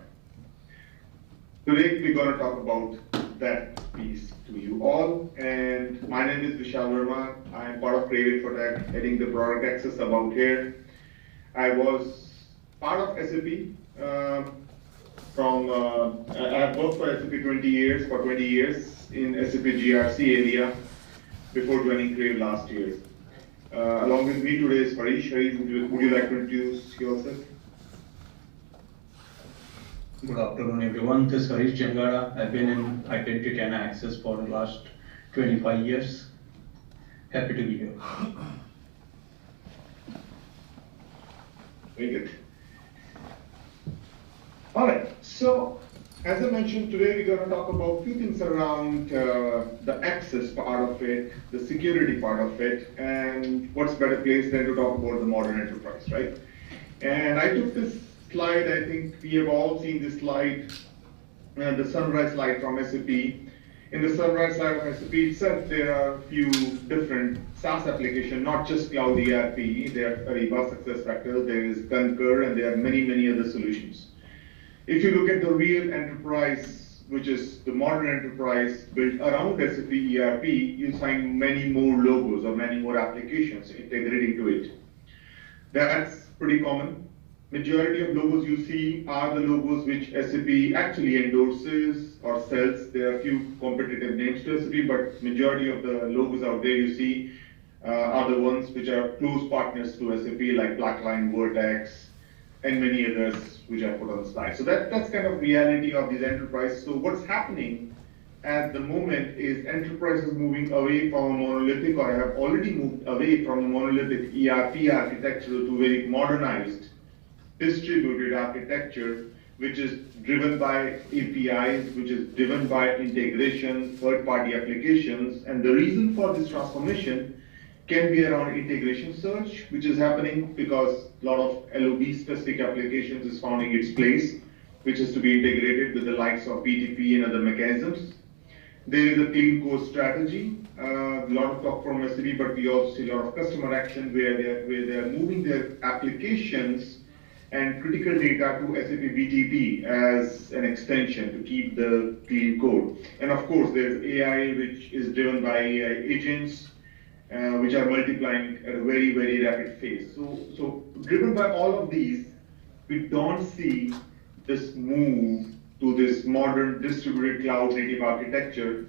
Today we're going to talk about that piece to you all, and my name is Vishal Verma. I'm part of Crave Infotech, heading the product access about here. I was part of SAP I have worked for SAP 20 years in SAP GRC area before joining Crave last year. Along with me today is Harish. Harish, would you like to introduce yourself? Good afternoon, everyone. This is Harish Jangara. I've been in identity and access for the last 25 years. Happy to be here. Very good. All right. So, as I mentioned, today we're going to talk about a few things around the access part of it, the security part of it, and what's better place than to talk about the modern enterprise, right? And I took this slide. I think we have all seen this slide, the sunrise slide from SAP. In the sunrise slide of SAP itself, there are a few different SaaS applications, not just Cloud ERP. There are Ariba SuccessFactors, there is Concur, and there are many, many other solutions. If you look at the real enterprise, which is the modern enterprise built around SAP ERP, you find many more logos or many more applications integrating to it. That's pretty common. Majority of logos you see are the logos which SAP actually endorses or sells. There are a few competitive names to SAP, but majority of the logos out there you see are the ones which are close partners to SAP, like Blackline, Vertex, and many others which I put on the slide. So that's kind of reality of these enterprises. So what's happening at the moment is enterprises moving away from a monolithic, or have already moved away from a monolithic ERP architecture to very modernized distributed architecture, which is driven by APIs, which is driven by integration, third-party applications. And the reason for this transformation can be around integration search, which is happening because a lot of LOB-specific applications is finding its place, which is to be integrated with the likes of BTP and other mechanisms. There is a clean core strategy, a lot of talk from SAP, but we also see a lot of customer action where they are moving their applications and critical data to SAP BTP as an extension to keep the clean code. And of course, there's AI, which is driven by AI agents, which are multiplying at a very, very rapid pace. So driven by all of these, we don't see this move to this modern distributed cloud native architecture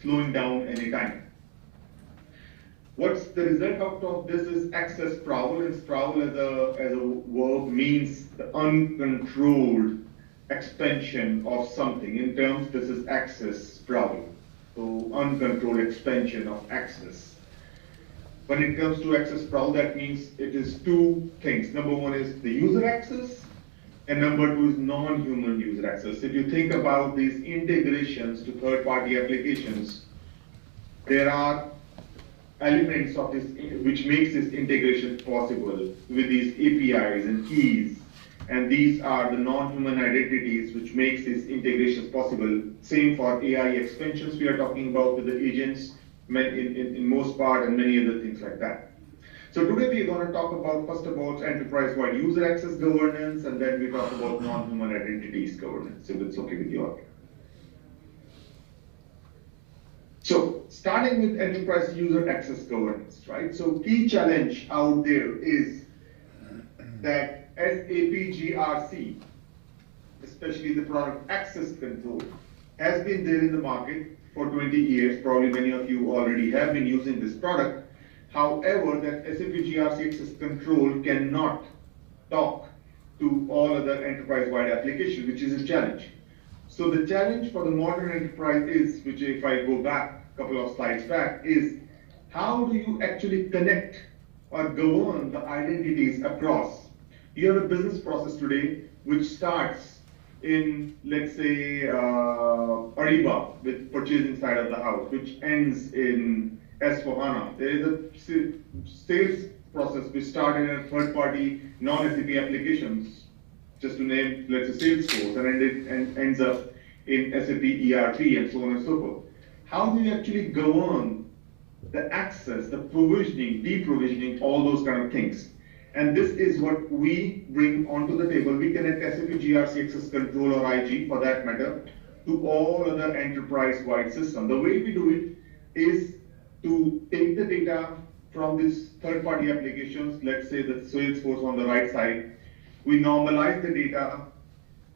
slowing down anytime. What's the result out of this is access sprawl, and sprawl as a verb means the uncontrolled expansion of something. In terms, this is access sprawl, so uncontrolled expansion of access. When it comes to access sprawl, that means it is two things. Number one is the user access, and number two is non-human user access. If you think about these integrations to third-party applications, there are elements of this which makes this integration possible with these APIs and keys, and these are the non-human identities which makes this integration possible. Same for AI extensions we are talking about with the agents in most part, and many other things like that. So today we're going to talk about first about enterprise-wide user access governance, and then we talk about non-human identities governance, if it's okay with you all. So starting with enterprise user access governance, right? So key challenge out there is that SAP GRC, especially the product access control, has been there in the market for 20 years. Probably many of you already have been using this product. However, that SAP GRC access control cannot talk to all other enterprise-wide applications, which is a challenge. So the challenge for the modern enterprise is, which if I go back a couple of slides back, is how do you actually connect or govern the identities across? You have a business process today which starts in, let's say, Ariba with purchasing side of the house, which ends in S4HANA. There is a sales process which started in a third-party non-SAP applications, just to name, let's say, Salesforce, and ends up in SAP ERP and so on and so forth. How do you actually govern the access, the provisioning, deprovisioning, all those kind of things? And this is what we bring onto the table. We connect SAP GRC access control, or IG for that matter, to all other enterprise-wide systems. The way we do it is to take the data from these third-party applications, let's say the Salesforce on the right side. We normalize the data.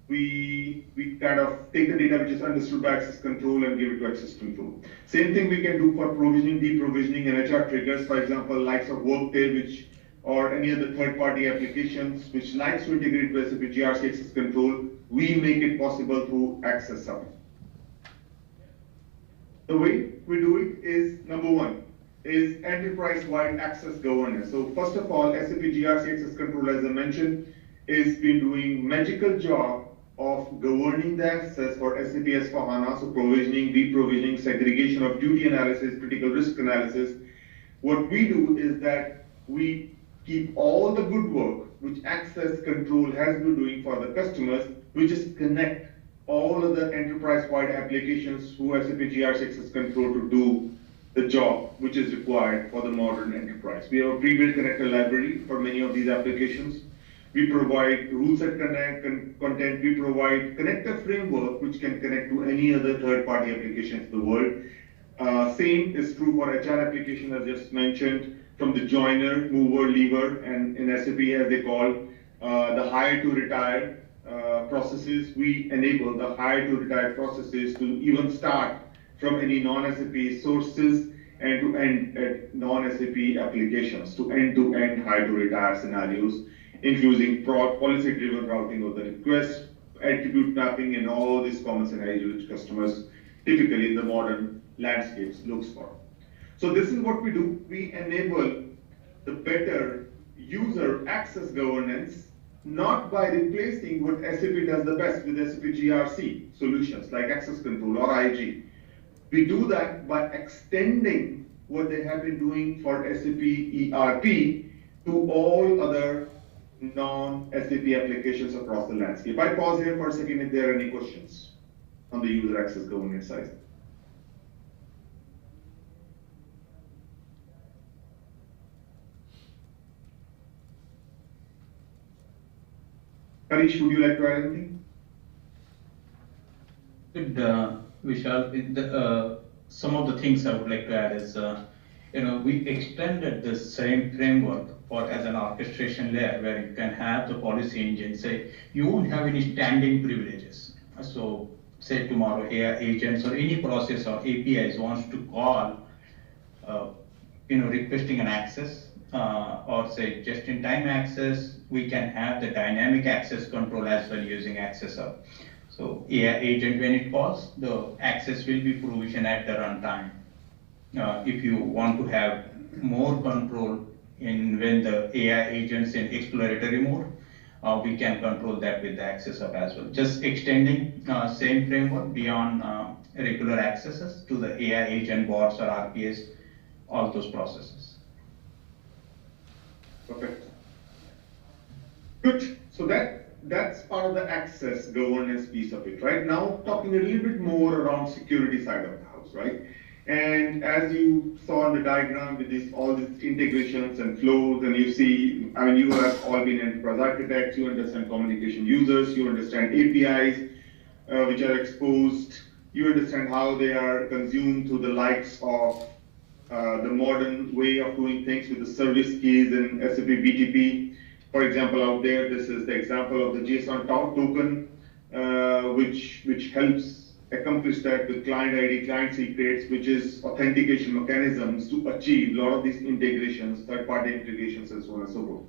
We kind of take the data which is understood by access control and give it to access control. Same thing we can do for provisioning, deprovisioning, and HR triggers, for example, likes of Workday, or any other third-party applications which likes to integrate with SAP GRC access control, we make it possible through Access Hub. The way we do it is, number one, is enterprise-wide access governance. So first of all, SAP GRC access control, as I mentioned, is been doing magical job of governing the access for SAP S4HANA, so provisioning, deprovisioning, segregation of duty analysis, critical risk analysis. What we do is that we keep all the good work which access control has been doing for the customers, we just connect all of the enterprise-wide applications through SAP GRC access control to do the job which is required for the modern enterprise. We have a pre-built connector library for many of these applications. We provide rule set content. We provide connector framework which can connect to any other third-party applications in the world. Same is true for HR application, as just mentioned, from the joiner, mover, lever, and in SAP, as they call, the hire to retire processes. We enable the hire to retire processes to even start from any non-SAP sources and to end at non-SAP applications, to end-to-end hire to retire scenarios, including policy-driven routing of the request, attribute mapping, and all these common scenarios which customers typically in the modern landscapes looks for. So this is what we do. We enable the better user access governance, not by replacing what SAP does the best with SAP GRC solutions like access control or IG. We do that by extending what they have been doing for SAP ERP to all other non-SAP applications across the landscape. I pause here for a second if there are any questions on the user access governance side. Harish, would you like to add anything? Good, Vishal. Some of the things I would like to add is, we extended the same framework as an orchestration layer where you can have the policy engine say, you won't have any standing privileges. So say tomorrow AI agents or any process or APIs wants to call, requesting an access or say just-in-time access, we can have the dynamic access control as well using Access Hub. So AI agent, when it calls, the access will be provisioned at the runtime. If you want to have more control when the AI agents in exploratory mode, we can control that with the Access Hub as well. Just extending same framework beyond regular accesses to the AI agent bots or RPAs, all those processes. Perfect. Good. So that's part of the access governance piece of it, right? Now talking a little bit more around security side of the house, right? And as you saw in the diagram with all these integrations and flows, and you see, I mean, you have all been enterprise architects, you understand communication users, you understand APIs, which are exposed, you understand how they are consumed through the likes of the modern way of doing things with the service keys in SAP BTP. For example, out there, this is the example of the JSON token, which helps accomplish that with client ID, client secrets, which is authentication mechanisms to achieve a lot of these integrations, third-party integrations, and so on and so forth.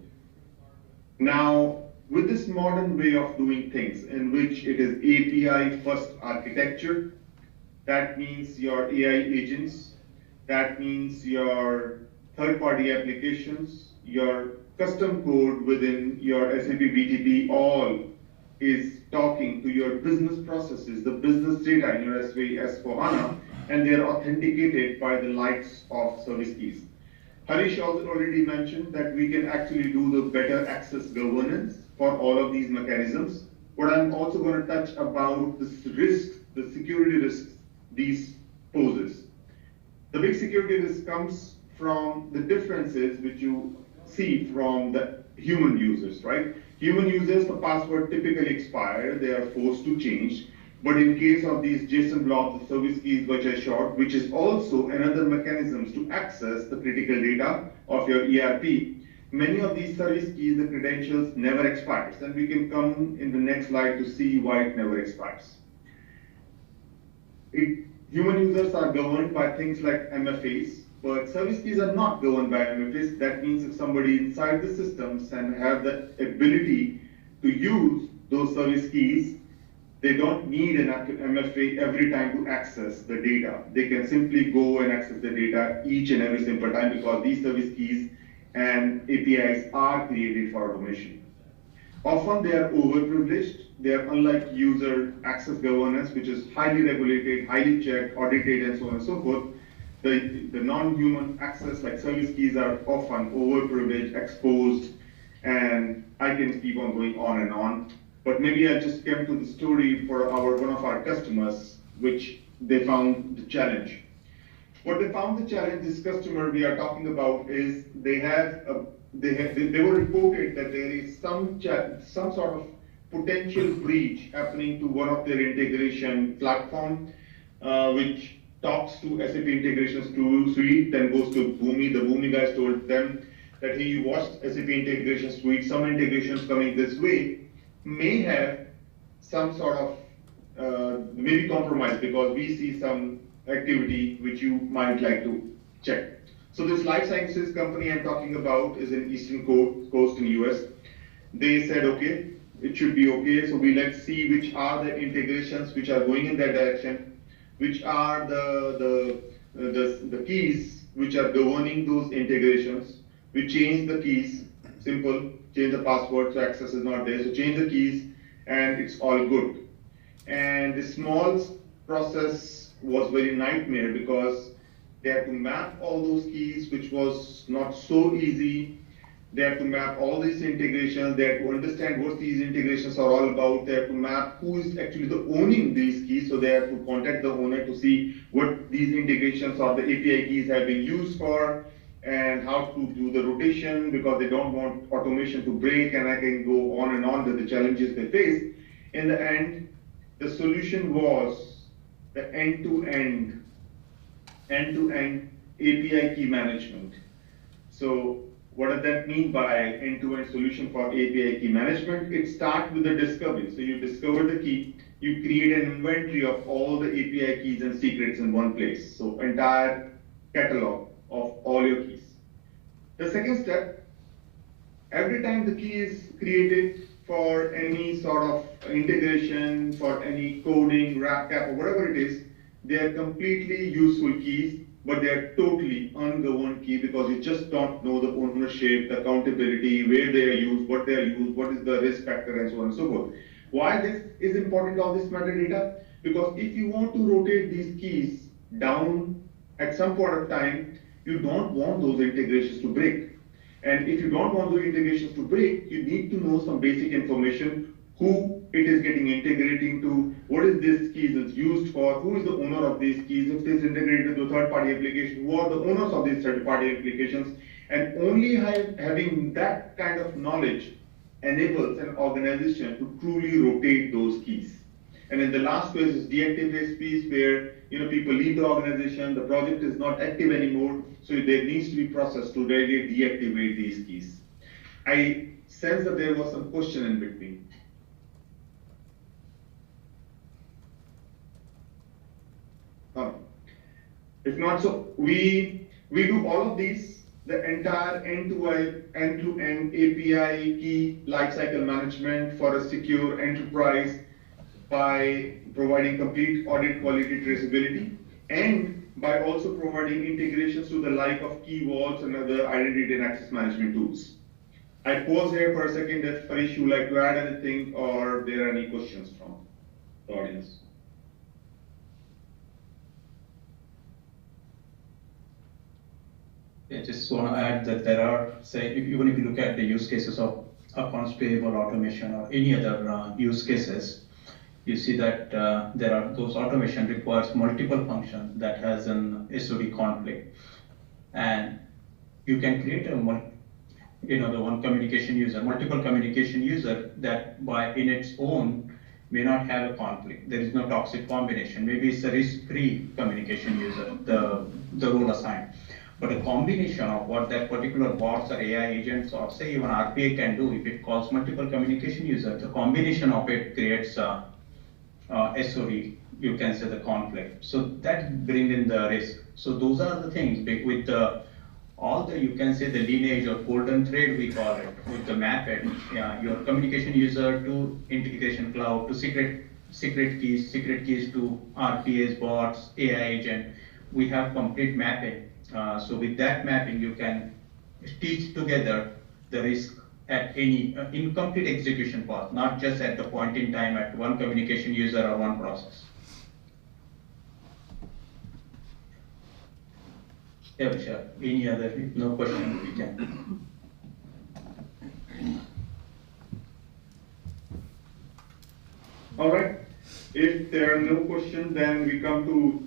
Now, with this modern way of doing things, in which it is API-first architecture, that means your AI agents, that means your third-party applications, your custom code within your SAP BTP, all is talking to your business processes, the business data in your S4HANA, and they are authenticated by the likes of service keys. Harish also already mentioned that we can actually do the better access governance for all of these mechanisms. But I'm also going to touch about this risk, the security risks these poses. The big security risk comes from the differences which you see from the human users, right? Human users, the password typically expire, they are forced to change. But in case of these JSON blobs, the service keys which are short, which is also another mechanism to access the critical data of your ERP, many of these service keys, the credentials never expires. And we can come in the next slide to see why it never expires. Human users are governed by things like MFAs, but service keys are not governed by MFAs. That means if somebody inside the systems and have the ability to use those service keys, they don't need an active MFA every time to access the data. They can simply go and access the data each and every simple time because these service keys and APIs are created for automation. Often they are overprivileged. They are unlike user access governance, which is highly regulated, highly checked, audited, and so on and so forth. The non-human access like service keys are often overprivileged, exposed, and I can keep on going on and on. But maybe I just came to the story for one of our customers, which they found the challenge. What they found the challenge, this customer we are talking about, is they were reported that there is some sort of potential breach happening to one of their integration platform, which talks to SAP integrations suite, then goes to Boomi. The Boomi guys told them that he watched SAP integration suite, some integrations coming this way may have some sort of maybe compromise because we see some activity which you might like to check. So this life sciences company I'm talking about is in Eastern Coast in US. They said, okay, it should be okay. So let's see which are the integrations which are going in that direction, which are the keys which are governing those integrations. We change the keys, simple, change the password so access is not there. So change the keys and it's all good. And the small process was very nightmare because they had to map all those keys, which was not so easy. They have to map all these integrations. They have to understand what these integrations are all about. They have to map who is actually owning these keys. So they have to contact the owner to see what these integrations or the API keys have been used for and how to do the rotation because they don't want automation to break, and I can go on and on with the challenges they face. In the end, the solution was the end-to-end API key management. So what does that mean by end-to-end solution for API key management? It starts with the discovery. So you discover the key, you create an inventory of all the API keys and secrets in one place. So entire catalog of all your keys. The second step, every time the key is created for any sort of integration, for any coding, wrap cap, or whatever it is, they are completely useful keys, but they are totally ungoverned key because you just don't know the ownership, the accountability, where they are used, what is the risk factor, and so on and so forth. Why this is important, all this metadata? Because if you want to rotate these keys down at some point of time, you don't want those integrations to break. And if you don't want those integrations to break, you need to know some basic information. who it is getting integrating to, what is this keys is used for, who is the owner of these keys, if it is integrated to a third-party application, who are the owners of these third-party applications, and only having that kind of knowledge enables an organization to truly rotate those keys. And then the last phase is deactivate piece, where people leave the organization, the project is not active anymore, so there needs to be process to really deactivate these keys. I sense that there was some question in between. If not, so we do all of these, the entire end-to-end API key lifecycle management for a secure enterprise by providing complete audit quality traceability, and by also providing integrations to the like of key vaults and other identity and access management tools. I pause here for a second if Harish would like to add anything, or there are any questions from the audience. I just want to add that there are, say, even if you look at the use cases of accounts payable automation or any other use cases, you see that there are those automation requires multiple functions that has an SOD conflict, and you can create a the one communication user, multiple communication user that by in its own may not have a conflict. There is no toxic combination. Maybe it's a risk-free communication user, the role assigned. But a combination of what that particular bots or AI agents or say even RPA can do, if it calls multiple communication users, the combination of it creates a SOD, you can say the conflict. So that brings in the risk. So those are the things with all the, you can say the lineage or golden thread we call it, with the mapped, your communication user to integration cloud to secret keys to RPAs, bots, AI agent. We have complete mapping. So with that mapping, you can stitch together the risk at any incomplete execution path, not just at the point in time at one communication user or one process. Yeah, sure. Any other, no question, we can. All right. If there are no questions, then we come to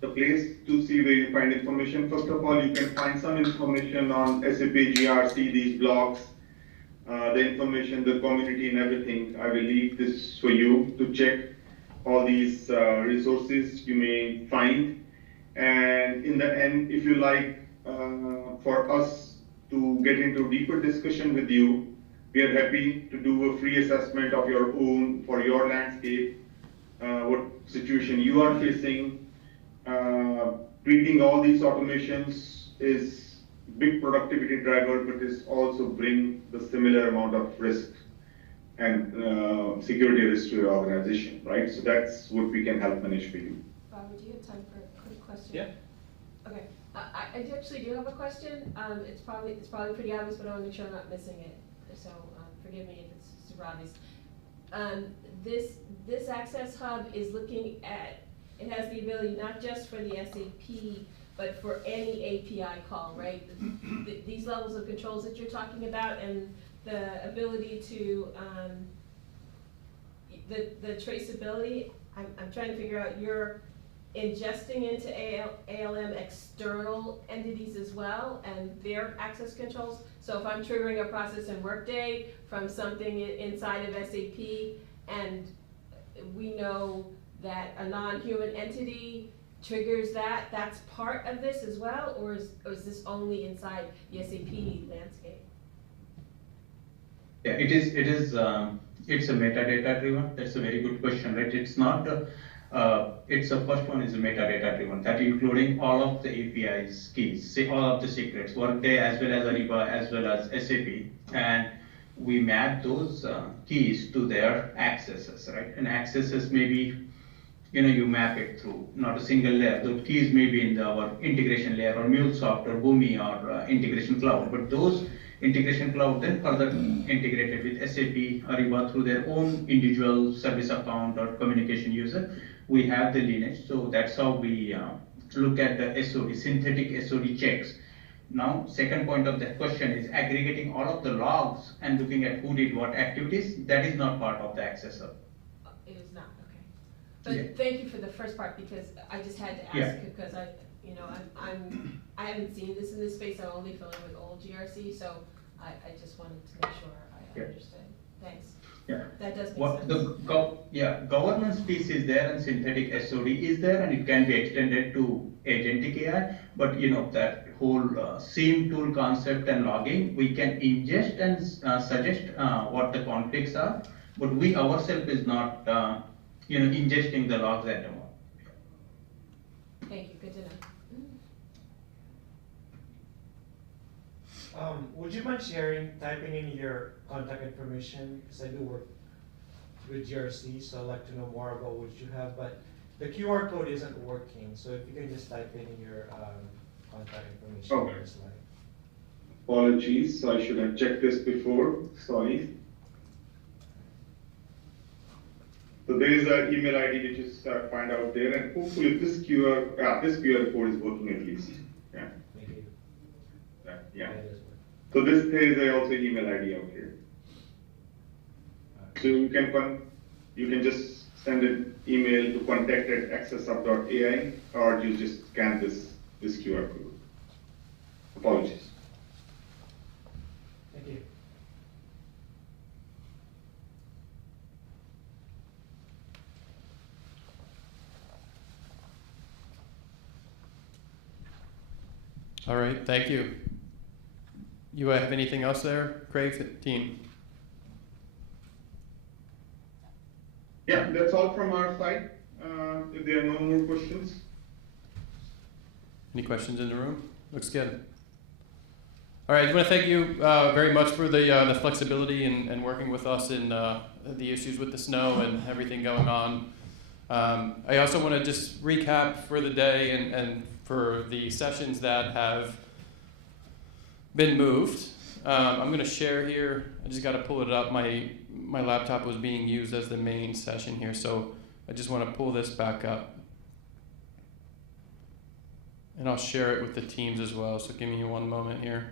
the place to see where you find information. First of all, you can find some information on SAP GRC, these blogs, the information, the community and everything. I will leave this for you to check all these resources you may find. And in the end, if you like for us to get into deeper discussion with you, we are happy to do a free assessment of your own, for your landscape, what situation you are facing. Treating all these automations is big productivity driver, but is also bring the similar amount of risk and security risk to your organization, right? So that's what we can help manage for you. Bob, do you have time for a quick question? Yeah. Okay, I actually do have a question. It's probably pretty obvious, but I want to make sure I'm not missing it. So forgive me if it's super obvious. This Access Hub is looking at, it has the ability not just for the SAP, but for any API call, right? These levels of controls that you're talking about and the ability to, the traceability, I'm trying to figure out, you're ingesting into ALM external entities as well and their access controls. So if I'm triggering a process in Workday from something inside of SAP and we know that a non-human entity triggers that, that's part of this as well, or is this only inside the SAP landscape? Yeah, it is. It's a metadata driven. That's a very good question, right? It's not. It's the first one is a metadata driven, that including all of the APIs keys, say all of the secrets, Workday as well as Ariba as well as SAP, and we map those keys to their accesses, right? And accesses maybe, you map it through not a single layer. Those keys may be in our integration layer or MuleSoft or Boomi or integration cloud, but those integration cloud then further integrated with SAP Ariba through their own individual service account or communication user. We have the lineage, so that's how we look at the SOD, synthetic SOD checks Now, second point of that question is aggregating all of the logs and looking at who did what activities. That is not part of the access hub. It is not, okay. But Yeah. thank you for the first part, because I just had to ask, Yeah. because I haven't seen this in this space, I'm only familiar with old GRC, so I just wanted to make sure I Yeah. understood. Thanks. Yeah. That does make What sense. governance piece is there and synthetic SOD is there, and it can be extended to agentic AI. But that whole SIEM tool concept and logging, we can ingest and suggest what the conflicts are, but we ourselves is not ingesting the logs at the moment. Thank you, good to know. Would you mind typing in your contact information? Because I do work with GRC, so I'd like to know more about what you have. But the QR code isn't working, so if you can just type in your contact information on Okay. your slide. Apologies, so I should have checked this before, sorry. So there is an email ID which is find out there, and hopefully this QR code is working at least. Yeah. Thank you. Yeah. That does work. So there is also email ID out here. So you can just send an email to contact@accesshub.ai, or you just scan this QR code. Apologies. Thank you. All right, thank you. You have anything else there, Craig, team? Yeah, that's all from our side. If there are no more questions. Any questions in the room? Looks good. All right, I want to thank you very much for the flexibility and working with us in the issues with the snow and everything going on. I also want to just recap for the day and for the sessions that have been moved. I'm going to share here. I just got to pull it up. My laptop was being used as the main session here, so I just want to pull this back up. And I'll share it with the teams as well, so give me one moment here.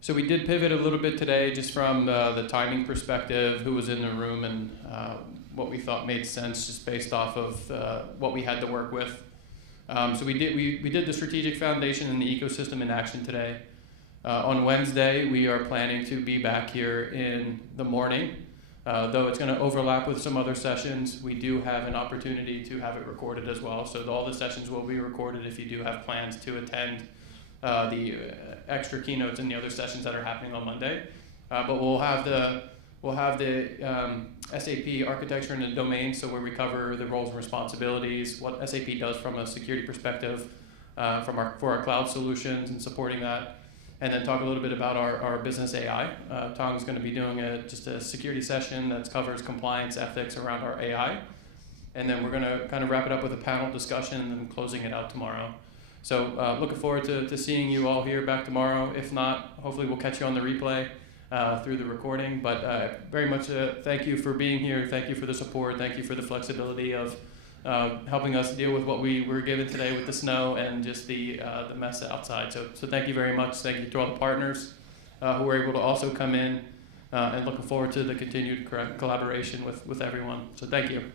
So we did pivot a little bit today just from the timing perspective, who was in the room, and what we thought made sense just based off of what we had to work with. So we did the strategic foundation and the ecosystem in action today. On Wednesday, we are planning to be back here in the morning. Though it's going to overlap with some other sessions, we do have an opportunity to have it recorded as well. So all the sessions will be recorded if you do have plans to attend the extra keynotes and the other sessions that are happening on Monday. But we'll have the SAP architecture and the domain, so where we cover the roles and responsibilities, what SAP does from a security perspective for our cloud solutions and supporting that, and then talk a little bit about our business AI. Tong's going to be doing just a security session that covers compliance ethics around our AI, and then we're going to kind of wrap it up with a panel discussion and then closing it out tomorrow. So looking forward to seeing you all here back tomorrow. If not, hopefully we'll catch you on the replay through the recording. But very much thank you for being here. Thank you for the support. Thank you for the flexibility of helping us deal with what we were given today with the snow and just the mess outside. So thank you very much. Thank you to all the partners who were able to also come in, and looking forward to the continued collaboration with everyone. So thank you.